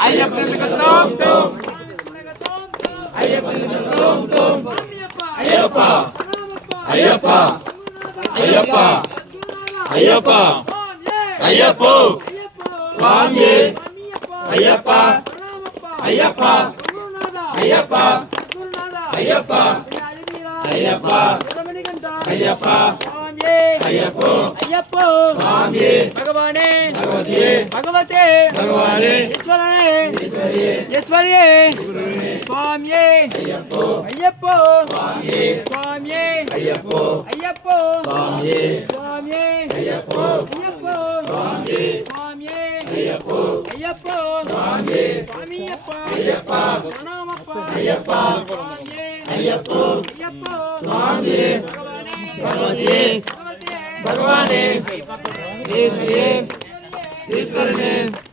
ஐயப்பனுக்கு தோம் தோம் ஐயப்பனுக்கு தோம் தோம் ஐயப்பா ஐயப்பா ஐயப்பா ஐயப்பா ஐயப்போ சுவாமியே ஐயப்பா ஐயப்பா ஐயப்பா ஐயப்பா ஐயப்பா ஐயப்பா ஐயப்போ ஐயப்போ சுவாமியே பகவானே பகவதியே பகவதே பகவானே ஈஸ்வரனே ஈஸ்வரியே ஈஸ்வரியே சுவாமியே ஐயப்போ ஐயப்போ சுவாமியே சுவாமியே ஐயப்போ ஐயப்போ சுவாமியே சுவாமியே ஐயப்போ ஐயப்போ சுவாமியே சுவாமியே ஐயப்போ ஐயப்போ சுவாமியே சுவாமியப்பா ஐயப்பா பிரணாமப்பா ஐயப்பா சுவாமியே ஐயப்போ ஐயப்போ சுவாமியே பகவதியே பகவானே ஈஸ்வரியே ஈஸ்வரனே